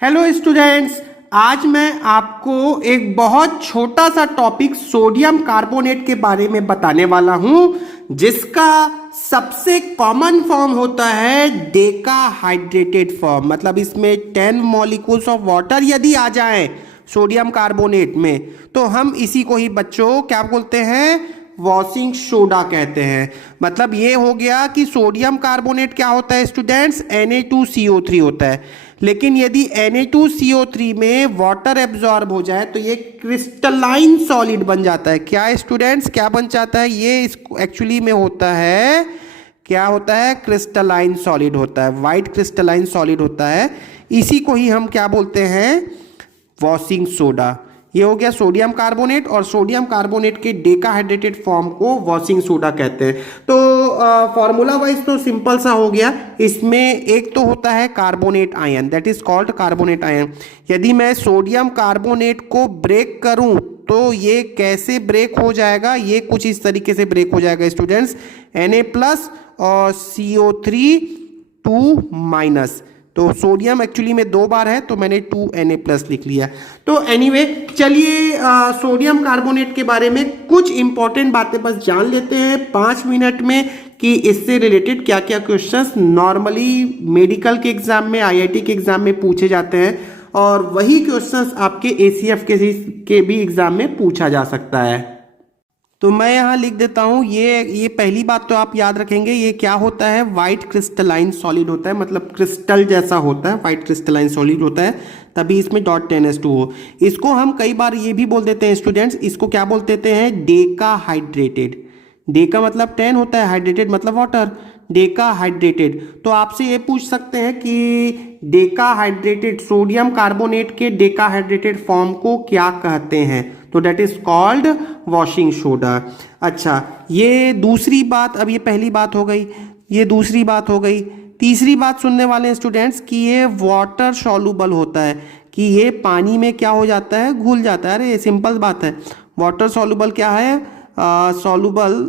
Hello students, आज मैं आपको एक बहुत छोटा सा टॉपिक सोडियम कार्बोनेट के बारे में बताने वाला हूं, जिसका सबसे कॉमन फॉर्म होता है डेकाहाइड्रेटेड फॉर्म। मतलब इसमें 10 मॉलिक्यूल्स ऑफ वाटर यदि आ जाएं सोडियम कार्बोनेट में, तो हम इसी को ही बच्चों क्या बोलते हैं, वॉशिंग सोडा कहते हैं। मतलब ये हो गया कि सोडियम कार्बोनेट क्या होता है स्टूडेंट्स, Na2CO3 होता है। लेकिन यदि Na2CO3 में वाटर एब्जॉर्ब हो जाए तो ये क्रिस्टलाइन सॉलिड बन जाता है। क्या स्टूडेंट्स, क्या बन जाता है ये? एक्चुअली में होता है, क्या होता है, क्रिस्टलाइन सॉलिड होता है, वाइट क्रिस्टलाइन सॉलिड होता है। इसी को ही हम क्या बोलते हैं, वॉशिंग सोडा। ये हो गया सोडियम कार्बोनेट, और सोडियम कार्बोनेट के डेकाहाइड्रेटेड फॉर्म को वॉशिंग सोडा कहते हैं। तो फॉर्मूला वाइज तो सिंपल सा हो गया। इसमें एक तो होता है carbonate ion, that is called carbonate ion. यदि मैं सोडियम कार्बोनेट को ब्रेक करूं तो ये कैसे ब्रेक हो जाएगा, ये कुछ इस तरीके से ब्रेक हो जाएगा स्टूडेंट्स, Na+ और CO3 2-। तो सोडियम एक्चुअली में 2 बार है तो मैंने 2Na+ लिख लिया। तो एनीवे चलिए सोडियम कार्बोनेट के बारे में कुछ इंपॉर्टेंट बातें बस जान लेते हैं 5 मिनट में, कि इससे रिलेटेड क्या क्या क्वेश्चंस नॉर्मली मेडिकल के एग्जाम में, IIT के एग्जाम में पूछे जाते हैं, और वही क्वेश्चंस आपके ACF के भी एग्जाम में पूछा जा सकता है। तो मैं यहाँ लिख देता हूँ, ये पहली बात तो आप याद रखेंगे, ये क्या होता है, वाइट क्रिस्टलाइन सॉलिड होता है। मतलब क्रिस्टल जैसा होता है, वाइट क्रिस्टलाइन सॉलिड होता है, तभी इसमें .10H2 हो। इसको हम कई बार ये भी बोल देते हैं स्टूडेंट्स, इसको क्या बोल देते हैं, डेकाहाइड्रेटेड। डेका मतलब 10 होता है, हाइड्रेटेड मतलब वाटर, डेकाहाइड्रेटेड। तो आपसे ये पूछ सकते हैं कि डेकाहाइड्रेटेड सोडियम कार्बोनेट के डेकाहाइड्रेटेड फॉर्म को क्या कहते हैं, तो that is called washing soda. अच्छा, ये दूसरी बात, अब ये पहली बात हो गई, ये दूसरी बात हो गई। तीसरी बात सुनने वाले हैं स्टूडेंट्स कि ये वाटर सॉल्युबल होता है, कि ये पानी में क्या हो जाता है, घुल जाता है। अरे ये सिंपल बात है, वाटर सॉल्युबल क्या है, सॉल्युबल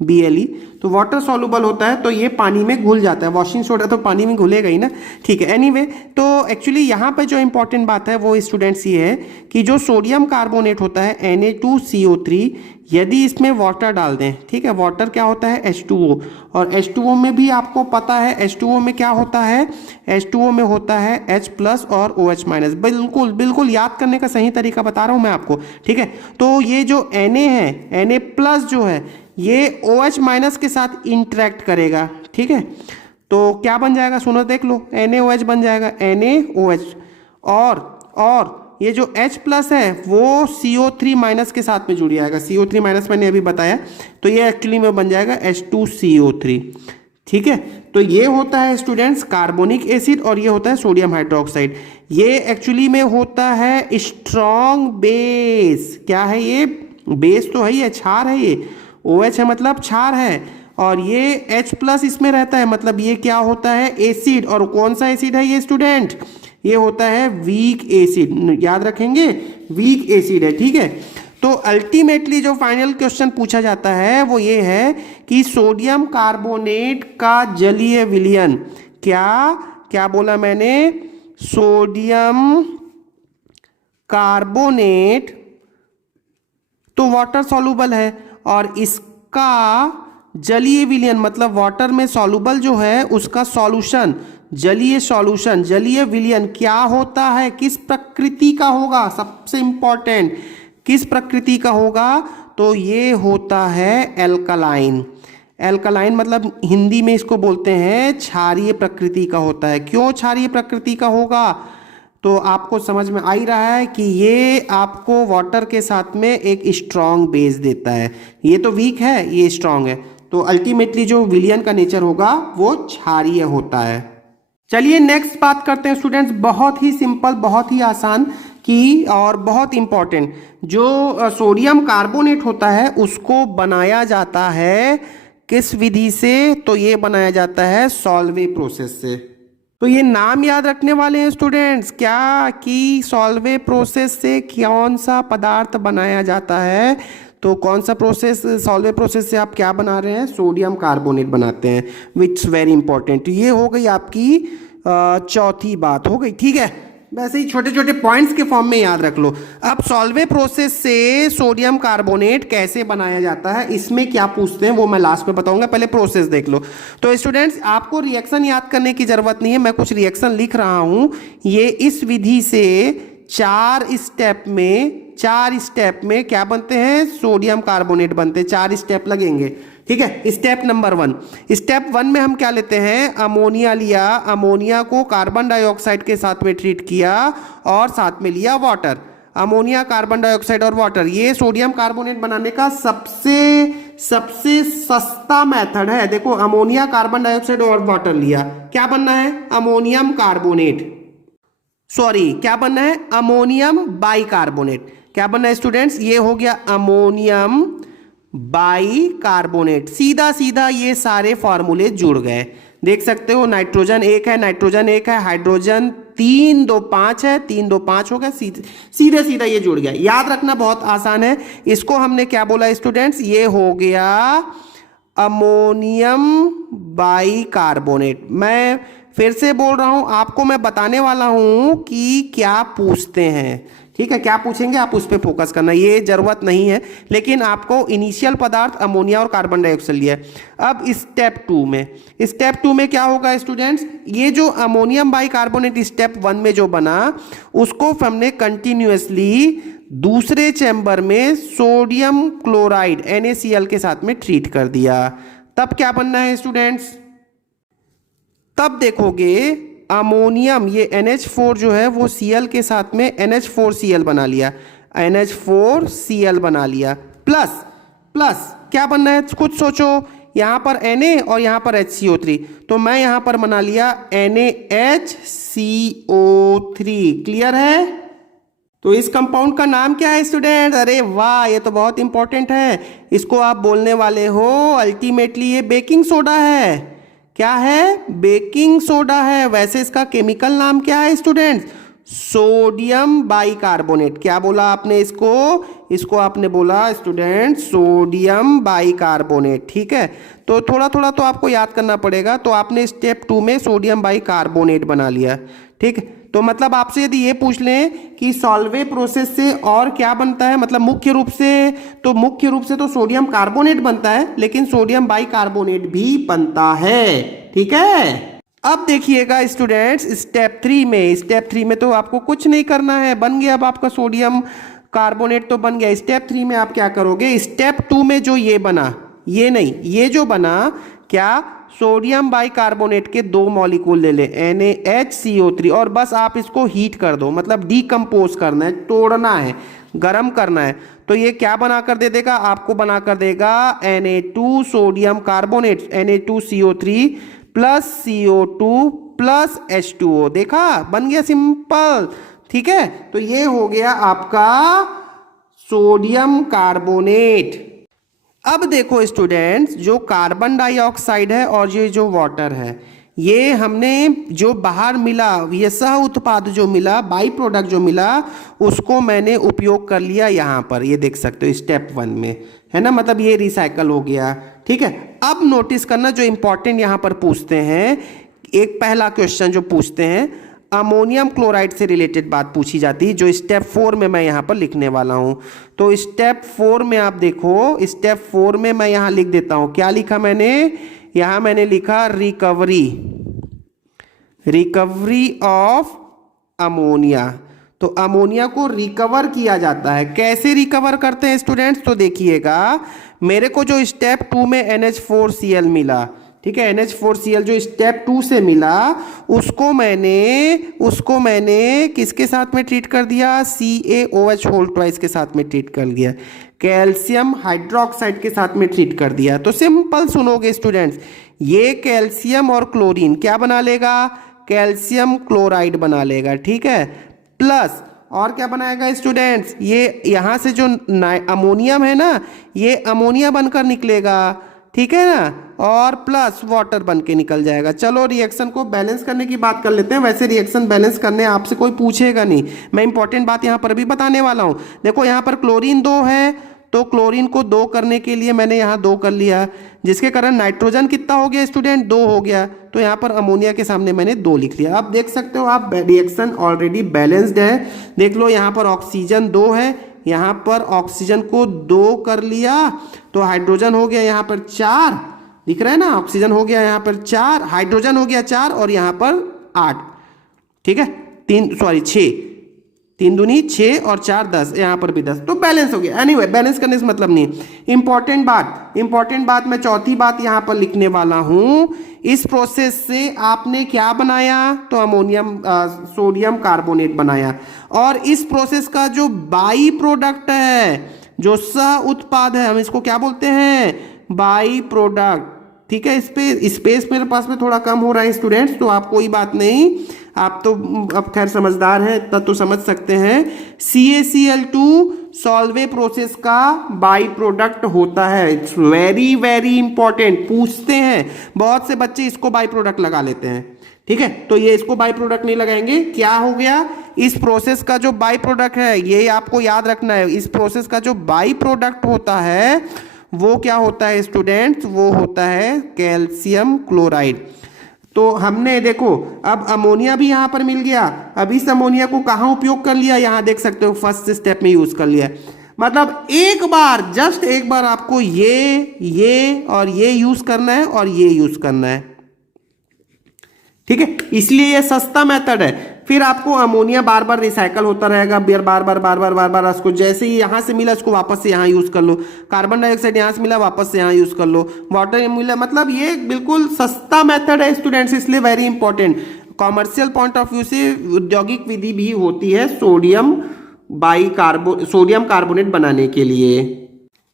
BLE, तो वाटर सॉल्युबल होता है तो ये पानी में घुल जाता है। वॉशिंग सोडा तो पानी में घुलेगा ही ना, ठीक है। एनीवे तो एक्चुअली यहाँ पे जो इंपॉर्टेंट बात है वो स्टूडेंट्स ये है कि जो सोडियम कार्बोनेट होता है Na2CO3, यदि इसमें वाटर डाल दें, ठीक है, वाटर क्या होता है, H2O, और H2O में भी आपको पता है H2O में क्या होता है, H2O में होता है H+ और OH-। बिल्कुल बिल्कुल याद करने का सही तरीका बता रहा हूँ मैं आपको, ठीक है। तो ये जो Na है, Na+ जो है, ये OH- के साथ इंटरेक्ट करेगा, ठीक है। तो क्या बन जाएगा, सुनो देख लो, NaOH बन जाएगा, NaOH, और ये जो H+ है वो CO3- के साथ में जुड़ जाएगा। CO3- मैंने अभी बताया, तो ये एक्चुअली में बन जाएगा H2CO3, ठीक है। तो ये होता है स्टूडेंट्स कार्बोनिक एसिड, और ये होता है सोडियम हाइड्रोक्साइड। ये एक्चुअली में होता है स्ट्रॉन्ग बेस। क्या है ये, बेस तो है, ये क्षार है, ये OH है मतलब क्षार है, और ये H+ इसमें रहता है, मतलब ये क्या होता है, एसिड। और कौन सा एसिड है ये स्टूडेंट, ये होता है वीक एसिड, याद रखेंगे, वीक एसिड है, ठीक है। तो अल्टीमेटली जो फाइनल क्वेश्चन पूछा जाता है वो ये है कि सोडियम कार्बोनेट का जलीय विलयन, क्या बोला मैंने, सोडियम कार्बोनेट तो वाटर सॉल्युबल है, और इसका जलीय विलयन मतलब वाटर में सॉल्युबल जो है उसका सॉल्यूशन, जलीय सॉल्यूशन, जलीय विलयन क्या होता है, किस प्रकृति का होगा, सबसे इंपॉर्टेंट, किस प्रकृति का होगा, तो ये होता है एल्कलाइन। एल्कलाइन मतलब हिंदी में इसको बोलते हैं क्षारीय प्रकृति का होता है। क्यों क्षारीय प्रकृति का होगा, तो आपको समझ में आ ही रहा है कि ये आपको वाटर के साथ में एक स्ट्रॉन्ग बेस देता है। ये तो वीक है, ये स्ट्रॉन्ग है, तो अल्टीमेटली जो विलयन का नेचर होगा वो क्षारीय होता है। चलिए नेक्स्ट बात करते हैं स्टूडेंट्स, बहुत ही सिंपल, बहुत ही आसान की और बहुत इंपॉर्टेंट, जो सोडियम कार्बोनेट होता है उसको बनाया जाता है किस विधि से, तो ये बनाया जाता है सॉल्वे प्रोसेस से। तो ये नाम याद रखने वाले हैं स्टूडेंट्स, क्या कि सॉल्वे प्रोसेस से कौन सा पदार्थ बनाया जाता है, तो कौन सा प्रोसेस, सॉल्वे प्रोसेस से आप क्या बना रहे हैं, सोडियम कार्बोनेट बनाते हैं, विच वेरी इंपॉर्टेंट। ये हो गई आपकी चौथी बात हो गई। ठीक है, वैसे ही छोटे छोटे पॉइंट्स के फॉर्म में याद रख लो। अब सॉल्वे प्रोसेस से सोडियम कार्बोनेट कैसे बनाया जाता है, इसमें क्या पूछते हैं वो मैं लास्ट में बताऊंगा, पहले प्रोसेस देख लो। तो स्टूडेंट्स आपको रिएक्शन याद करने की जरूरत नहीं है, मैं कुछ रिएक्शन लिख रहा हूं। ये इस विधि से चार स्टेप में क्या बनते हैं, सोडियम कार्बोनेट बनते हैं। 4 स्टेप लगेंगे। ठीक है, स्टेप नंबर 1। स्टेप 1 में हम क्या लेते हैं, अमोनिया लिया, अमोनिया को कार्बन डाइऑक्साइड के साथ में ट्रीट किया और साथ में लिया वाटर। अमोनिया, कार्बन डाइऑक्साइड और वाटर, ये सोडियम कार्बोनेट बनाने का सबसे सस्ता मेथड है। देखो, अमोनिया, कार्बन डाइऑक्साइड और वाटर लिया, क्या बनना है, अमोनियम कार्बोनेट, सॉरी क्या बनना है, अमोनियम बाइकार्बोनेट। क्या बनना है स्टूडेंट्स, ये हो गया अमोनियम बाइकार्बोनेट। सीधा सीधा ये सारे फॉर्मूले जुड़ गए, देख सकते हो। नाइट्रोजन 1 है, नाइट्रोजन 1 है, हाइड्रोजन 3 2 5 है, 3 2 5 हो गया, सीधे सीधा ये जुड़ गया। याद रखना बहुत आसान है। इसको हमने क्या बोला स्टूडेंट्स, ये हो गया अमोनियम बाइकार्बोनेट। मैं फिर से बोल रहा हूं, आपको मैं बताने वाला हूं कि क्या पूछते हैं। ठीक है, क्या पूछेंगे आप उस पर फोकस करना, ये जरूरत नहीं है, लेकिन आपको इनिशियल पदार्थ अमोनिया और कार्बन डाइऑक्साइड लिया है। अब स्टेप 2 में क्या होगा स्टूडेंट्स, ये जो अमोनियम बाइकार्बोनेट स्टेप 1 में जो बना, उसको हमने कंटिन्यूअसली दूसरे चैम्बर में सोडियम क्लोराइड NaCl के साथ में ट्रीट कर दिया। तब क्या बनना है स्टूडेंट्स, तब देखोगे अमोनियम, ये NH4 जो है वो Cl के साथ में NH4Cl बना लिया, NH4Cl बना लिया। प्लस क्या बनना है, खुद सोचो, यहां पर Na और यहां पर HCO3, तो मैं यहां पर बना लिया NaHCO3। क्लियर है। तो इस कंपाउंड का नाम क्या है स्टूडेंट, अरे वाह, ये तो बहुत इंपॉर्टेंट है। इसको आप बोलने वाले हो अल्टीमेटली ये बेकिंग सोडा है। क्या है, बेकिंग सोडा है। वैसे इसका केमिकल नाम क्या है स्टूडेंट्स, सोडियम बाइकार्बोनेट। क्या बोला आपने इसको आपने बोला स्टूडेंट सोडियम बाइकार्बोनेट। ठीक है, तो थोड़ा थोड़ा तो आपको याद करना पड़ेगा। तो आपने स्टेप 2 में सोडियम बाइकार्बोनेट बना लिया। ठीक है, तो मतलब आपसे यदि ये पूछ लें कि सॉल्वे प्रोसेस से और क्या बनता है, मतलब मुख्य रूप से तो सोडियम कार्बोनेट बनता है, लेकिन सोडियम बाइकार्बोनेट भी बनता है। ठीक है, अब देखिएगा स्टूडेंट्स स्टेप 3 में तो आपको कुछ नहीं करना है, बन गया अब आपका सोडियम कार्बोनेट तो बन गया। स्टेप 3 में आप क्या करोगे, स्टेप 2 में जो ये बना, ये नहीं, ये जो बना क्या, सोडियम बाइकार्बोनेट के 2 मॉलिक्यूल ले ले NaHCO3 और बस आप इसको हीट कर दो, मतलब डीकम्पोज करना है, तोड़ना है, गर्म करना है। तो ये क्या बनाकर दे देगा, आपको बनाकर देगा Na2 sodium carbonate, Na2CO3 plus CO2 plus H2O। देखा, बन गया सिंपल। ठीक है, तो ये हो गया आपका सोडियम कार्बोनेट। अब देखो स्टूडेंट्स, जो कार्बन डाइऑक्साइड है और ये जो वाटर है, ये हमने जो बाहर मिला, ये सह उत्पाद जो मिला, बाई प्रोडक्ट जो मिला, उसको मैंने उपयोग कर लिया यहाँ पर। ये देख सकते हो स्टेप 1 में है ना, मतलब ये रिसाइकल हो गया। ठीक है, अब नोटिस करना जो इंपॉर्टेंट यहाँ पर पूछते हैं, एक पहला क्वेश्चन जो पूछते हैं, अमोनियम क्लोराइड से रिलेटेड बात पूछी जाती है, जो स्टेप 4 में मैं यहाँ पर लिखने वाला हूँ। तो स्टेप 4 में आप देखो, स्टेप 4 में मैं यहाँ लिख देता हूँ, क्या लिखा मैंने, यहाँ मैंने लिखा रिकवरी ऑफ अमोनिया। तो अमोनिया को रिकवर किया जाता है। कैसे रिकवर करते हैं स्टूडेंट्स, तो देखिएगा, मेरे को जो स्टेप 2 में NH4Cl मिला, ठीक है, NH4Cl जो स्टेप 2 से मिला, उसको मैंने किसके साथ में ट्रीट कर दिया, CaOH होल ट्वाइस के साथ में ट्रीट कर दिया, कैल्शियम हाइड्रोक्साइड के साथ में ट्रीट कर दिया। तो सिंपल सुनोगे स्टूडेंट्स, ये कैल्शियम और क्लोरीन क्या बना लेगा, कैल्शियम क्लोराइड बना लेगा। ठीक है, प्लस और क्या बनाएगा स्टूडेंट्स, ये यहां से जो अमोनियम है ना, ये अमोनिया बनकर निकलेगा। ठीक है ना, और प्लस वाटर बन के निकल जाएगा। चलो रिएक्शन को बैलेंस करने की बात कर लेते हैं। वैसे रिएक्शन बैलेंस करने आपसे कोई पूछेगा नहीं, मैं इंपॉर्टेंट बात यहाँ पर भी बताने वाला हूँ। देखो यहाँ पर क्लोरीन 2 है, तो क्लोरीन को 2 करने के लिए मैंने यहाँ 2 कर लिया, जिसके कारण नाइट्रोजन कितना हो गया स्टूडेंट, 2 हो गया। तो यहाँ पर अमोनिया के सामने मैंने 2 लिख लिया। अब देख सकते हो आप रिएक्शन ऑलरेडी बैलेंस्ड है। देख लो यहाँ पर ऑक्सीजन 2 है, यहाँ पर ऑक्सीजन को 2 कर लिया तो हाइड्रोजन हो गया यहाँ पर 4, दिख रहा है ना, ऑक्सीजन हो गया यहाँ पर 4, हाइड्रोजन हो गया 4 और यहाँ पर 8, ठीक है, 6, 3 दूनी 6 और 4 10, यहाँ पर भी 10, तो बैलेंस हो गया। एनीवे बैलेंस करने से मतलब नहीं। इंपॉर्टेंट बात मैं चौथी बात यहाँ पर लिखने वाला हूँ। इस प्रोसेस से आपने क्या बनाया, तो अमोनियम सोडियम कार्बोनेट बनाया, और इस प्रोसेस का जो बाई प्रोडक्ट है, जो सह उत्पाद है, हम इसको क्या बोलते हैं, बाई प्रोडक्ट, ठीक है। इस पे स्पेस मेरे पास में थोड़ा कम हो रहा है स्टूडेंट्स, तो आप कोई बात नहीं, आप तो अब खैर समझदार हैं, तब तो समझ सकते हैं। CaCl2 सॉल्वे प्रोसेस का बाई प्रोडक्ट होता है। इट्स वेरी वेरी इंपॉर्टेंट, पूछते हैं बहुत से बच्चे, इसको बाई प्रोडक्ट लगा लेते हैं, ठीक है। तो ये इसको बाई प्रोडक्ट नहीं लगाएंगे। क्या हो गया, इस प्रोसेस का जो बाई प्रोडक्ट है, ये आपको याद रखना है, इस प्रोसेस का जो बाई प्रोडक्ट होता है वो क्या होता है स्टूडेंट्स, वो होता है कैल्शियम क्लोराइड। तो हमने देखो अब अमोनिया भी यहाँ पर मिल गया। अब इस अमोनिया को कहाँ उपयोग कर लिया, यहाँ देख सकते हो फर्स्ट स्टेप में यूज कर लिया। मतलब एक बार, जस्ट एक बार आपको ये और ये यूज करना है और ये यूज करना है, ठीक है। इसलिए ये सस्ता मेथड है। फिर आपको अमोनिया बार बार रिसाइकल होता रहेगा, बार बार उसको जैसे ही यहाँ से मिला उसको वापस से यहाँ यूज कर लो, कार्बन डाइऑक्साइड यहाँ से मिला वापस से यहाँ यूज कर लो, वाटर मिला, मतलब ये बिल्कुल सस्ता मेथड है स्टूडेंट्स, इसलिए very important. Commercial point of view से औद्योगिक विधि भी होती है सोडियम कार्बोनेट बनाने के लिए।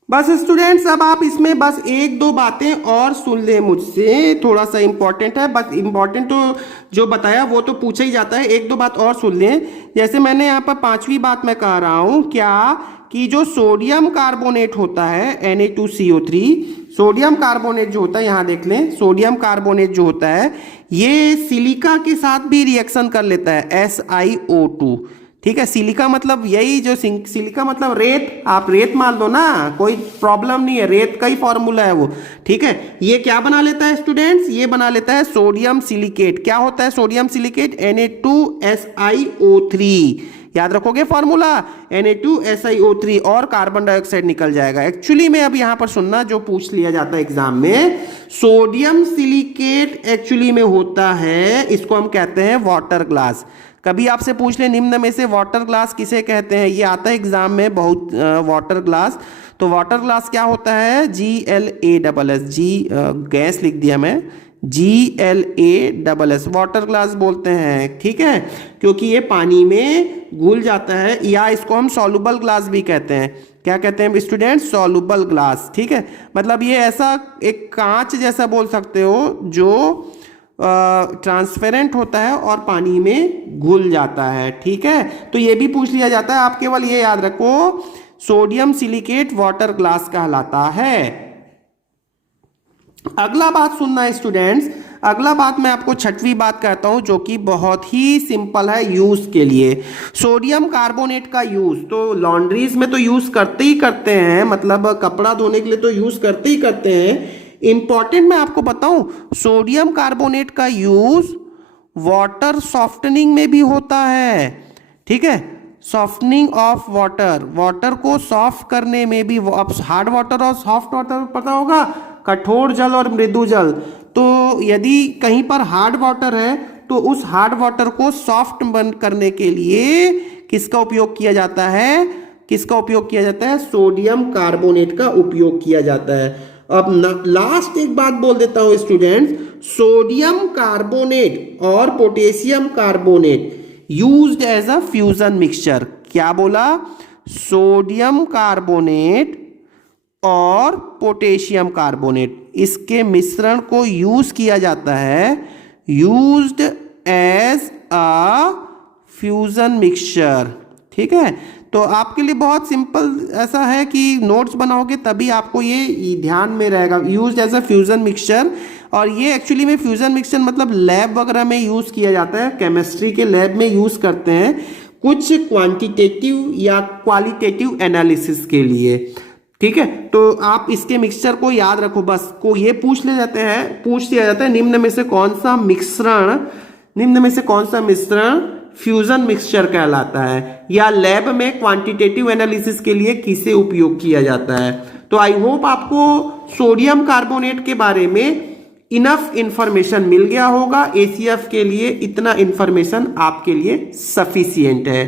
बस स्टूडेंट्स अब आप इसमें बस 1-2 बातें और सुन ले मुझसे, थोड़ा सा इंपॉर्टेंट है, बस इंपॉर्टेंट तो जो बताया वो तो पूछा ही जाता है, 1-2 बात और सुन लें। जैसे मैंने यहाँ पर 5वीं बात मैं कह रहा हूँ क्या, कि जो सोडियम कार्बोनेट होता है Na2CO3, सोडियम कार्बोनेट जो होता है, यहाँ देख लें, सोडियम कार्बोनेट जो होता है ये सिलिका के साथ भी रिएक्शन कर लेता है, SiO2, ठीक है। सिलिका मतलब यही जो सिलिका मतलब रेत, आप रेत मान लो ना, कोई प्रॉब्लम नहीं है, रेत का ही फॉर्मूला है वो, ठीक है। ये क्या बना लेता है स्टूडेंट्स, ये बना लेता है सोडियम सिलिकेट। क्या होता है सोडियम सिलिकेट, Na2SiO3, याद रखोगे फॉर्मूला, Na2SiO3, और कार्बन डाइऑक्साइड निकल जाएगा। एक्चुअली में अब यहां पर सुनना, जो पूछ लिया जाता है एग्जाम में, सोडियम सिलिकेट एक्चुअली में होता है, इसको हम कहते हैं वाटर ग्लास। कभी आपसे पूछ ले निम्न में से वाटर ग्लास किसे कहते हैं, ये आता है एग्जाम में बहुत, वाटर ग्लास। तो वाटर ग्लास क्या होता है, GLASS, गैस लिख दिया मैं, GLASS, वाटर ग्लास बोलते हैं, ठीक है, क्योंकि ये पानी में घुल जाता है, या इसको हम सॉल्युबल ग्लास भी कहते हैं। क्या कहते हैं स्टूडेंट, सॉल्युबल ग्लास, ठीक है। मतलब ये ऐसा एक कांच जैसा बोल सकते हो जो ट्रांसपेरेंट होता है और पानी में घुल जाता है, ठीक है। तो ये भी पूछ लिया जाता है, आप केवल ये याद रखो, सोडियम सिलिकेट वाटर ग्लास कहलाता है। अगला बात सुनना स्टूडेंट्स, अगला बात मैं आपको 6वीं बात कहता हूं, जो कि बहुत ही सिंपल है यूज के लिए। सोडियम कार्बोनेट का यूज तो लॉन्ड्रीज में तो यूज करते ही करते हैं, मतलब कपड़ा धोने के लिए तो यूज करते ही करते हैं। इंपॉर्टेंट मैं आपको बताऊं, सोडियम कार्बोनेट का यूज वाटर सॉफ्टनिंग में भी होता है, ठीक है। सॉफ्टनिंग ऑफ वाटर, वाटर को सॉफ्ट करने में भी, अब हार्ड वाटर और सॉफ्ट वाटर पता होगा, कठोर जल और मृदु जल। तो यदि कहीं पर हार्ड वाटर है तो उस हार्ड वाटर को सॉफ्ट बंद करने के लिए किसका उपयोग किया जाता है, किसका उपयोग किया जाता है, सोडियम कार्बोनेट का उपयोग किया जाता है। अब लास्ट एक बात बोल देता हूं स्टूडेंट्स, सोडियम कार्बोनेट और potassium carbonate used as a fusion mixture. क्या बोला, सोडियम कार्बोनेट और पोटेशियम कार्बोनेट, इसके मिश्रण को यूज किया जाता है, used as a fusion mixture, ठीक है। तो आपके लिए बहुत सिंपल ऐसा है कि नोट्स बनाओगे तभी आपको ये ध्यान में रहेगा, used as a fusion mixture. और ये एक्चुअली में फ्यूजन मिक्सचर मतलब लैब वगैरह में यूज किया जाता है, केमिस्ट्री के लैब में यूज करते हैं कुछ क्वांटिटेटिव या क्वालिटेटिव एनालिसिस के लिए। ठीक है, तो आप इसके मिक्सचर को याद रखो बस। को ये पूछ लिया जाता है निम्न में से कौन सा मिश्रण फ्यूजन मिक्सचर कहलाता है, या लैब में क्वांटिटेटिव एनालिसिस के लिए किसे उपयोग किया जाता है। तो आई होप आपको सोडियम कार्बोनेट के बारे में इनफ इंफॉर्मेशन मिल गया होगा। एसीएफ के लिए इतना इंफॉर्मेशन आपके लिए सफिशिएंट है।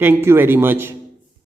Thank you very much.